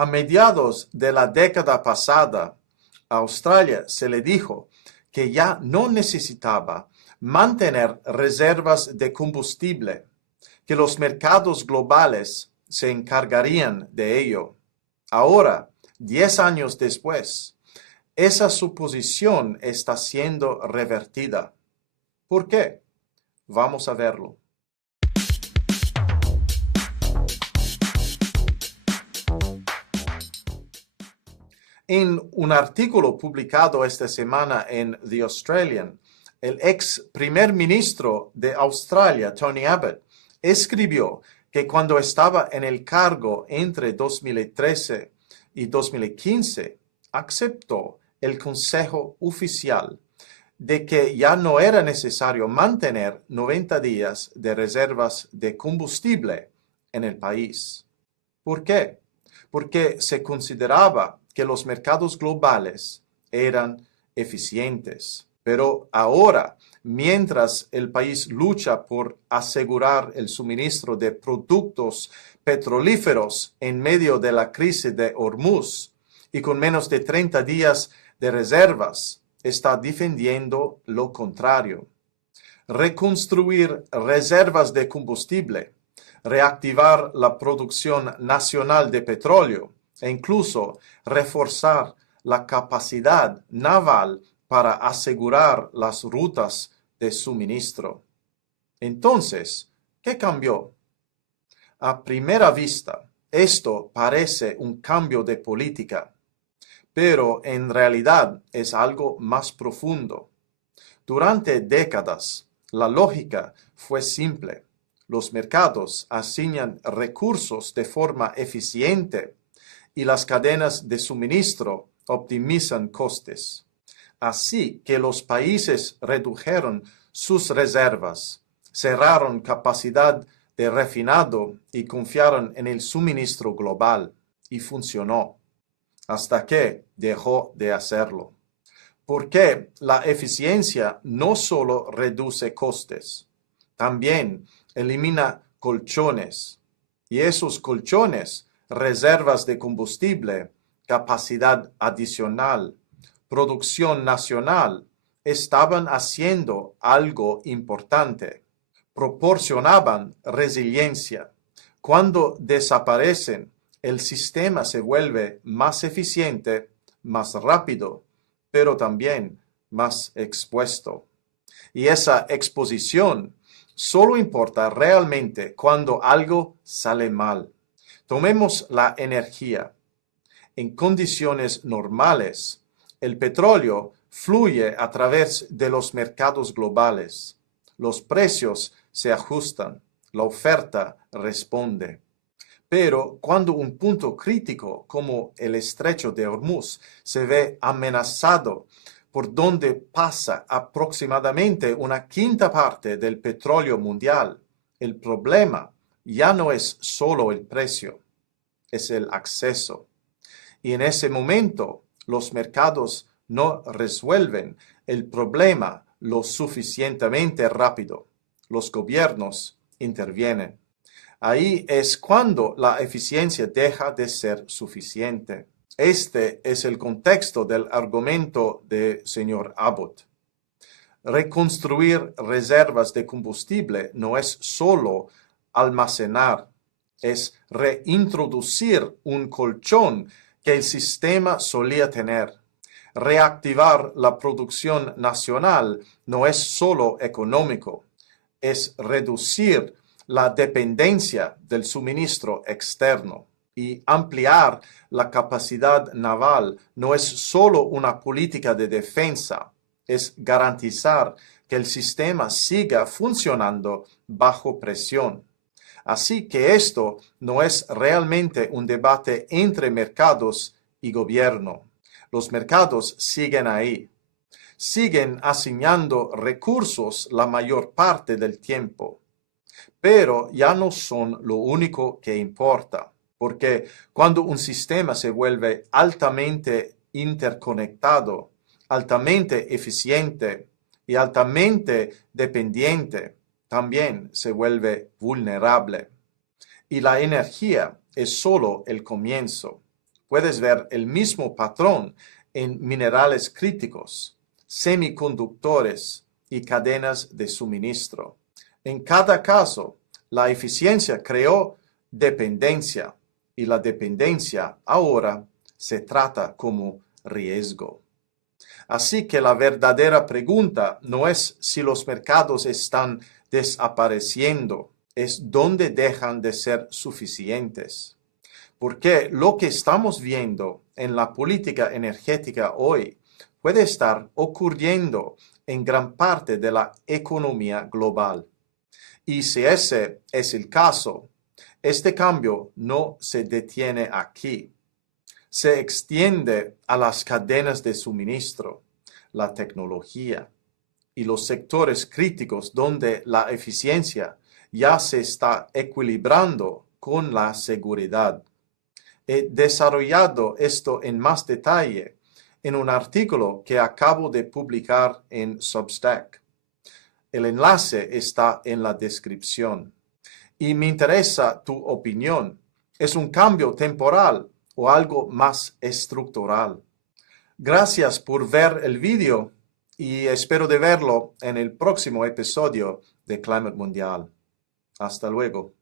A mediados de la década pasada, a Australia se le dijo que ya no necesitaba mantener reservas de combustible, que los mercados globales se encargarían de ello. Ahora, 10 años después, esa suposición está siendo revertida. ¿Por qué? Vamos a verlo. En un artículo publicado esta semana en The Australian, el ex primer ministro de Australia, Tony Abbott, escribió que cuando estaba en el cargo entre 2013 y 2015, aceptó el consejo oficial de que ya no era necesario mantener 90 días de reservas de combustible en el país. ¿Por qué? Porque se consideraba que los mercados globales eran eficientes. Pero ahora, mientras el país lucha por asegurar el suministro de productos petrolíferos en medio de la crisis de Hormuz y con menos de 30 días de reservas, está defendiendo lo contrario. Reconstruir reservas de combustible, reactivar la producción nacional de petróleo e incluso reforzar la capacidad naval para asegurar las rutas de suministro. Entonces, ¿qué cambió? A primera vista, esto parece un cambio de política, pero en realidad es algo más profundo. Durante décadas, la lógica fue simple. Los mercados asignan recursos de forma eficiente y las cadenas de suministro optimizan costes. Así que los países redujeron sus reservas, cerraron capacidad de refinado y confiaron en el suministro global, y funcionó, hasta que dejó de hacerlo. Porque la eficiencia no solo reduce costes, también elimina colchones, y esos colchones, reservas de combustible, capacidad adicional, producción nacional, estaban haciendo algo importante. Proporcionaban resiliencia. Cuando desaparecen, el sistema se vuelve más eficiente, más rápido, pero también más expuesto. Y esa exposición solo importa realmente cuando algo sale mal. Tomemos la energía. En condiciones normales, el petróleo fluye a través de los mercados globales. Los precios se ajustan, la oferta responde. Pero cuando un punto crítico como el estrecho de Hormuz se ve amenazado, por donde pasa aproximadamente una quinta parte del petróleo mundial, el problema ya no es solo el precio, es el acceso. Y en ese momento, los mercados no resuelven el problema lo suficientemente rápido. Los gobiernos intervienen. Ahí es cuando la eficiencia deja de ser suficiente. Este es el contexto del argumento del señor Abbott. Reconstruir reservas de combustible no es solo almacenar, es reintroducir un colchón que el sistema solía tener. Reactivar la producción nacional no es solo económico, es reducir la dependencia del suministro externo, y ampliar la capacidad naval no es solo una política de defensa, es garantizar que el sistema siga funcionando bajo presión. Así que esto no es realmente un debate entre mercados y gobierno. Los mercados siguen ahí. Siguen asignando recursos la mayor parte del tiempo. Pero ya no son lo único que importa, porque cuando un sistema se vuelve altamente interconectado, altamente eficiente y altamente dependiente, también se vuelve vulnerable. Y la energía es solo el comienzo. puedes ver el mismo patrón en minerales críticos, semiconductores y cadenas de suministro. En cada caso, la eficiencia creó dependencia y la dependencia ahora se trata como riesgo. Así que la verdadera pregunta no es si los mercados están desapareciendo, es dónde dejan de ser suficientes. Porque lo que estamos viendo en la política energética hoy puede estar ocurriendo en gran parte de la economía global. Y si ese es el caso, este cambio no se detiene aquí. Se extiende a las cadenas de suministro, la tecnología y los sectores críticos donde la eficiencia ya se está equilibrando con la seguridad. He desarrollado esto en más detalle en un artículo que acabo de publicar en Substack. El enlace está en la descripción. Y me interesa tu opinión. ¿Es un cambio temporal o algo más estructural? Gracias por ver el video y espero de verlo en el próximo episodio de Climate Mundial. Hasta luego.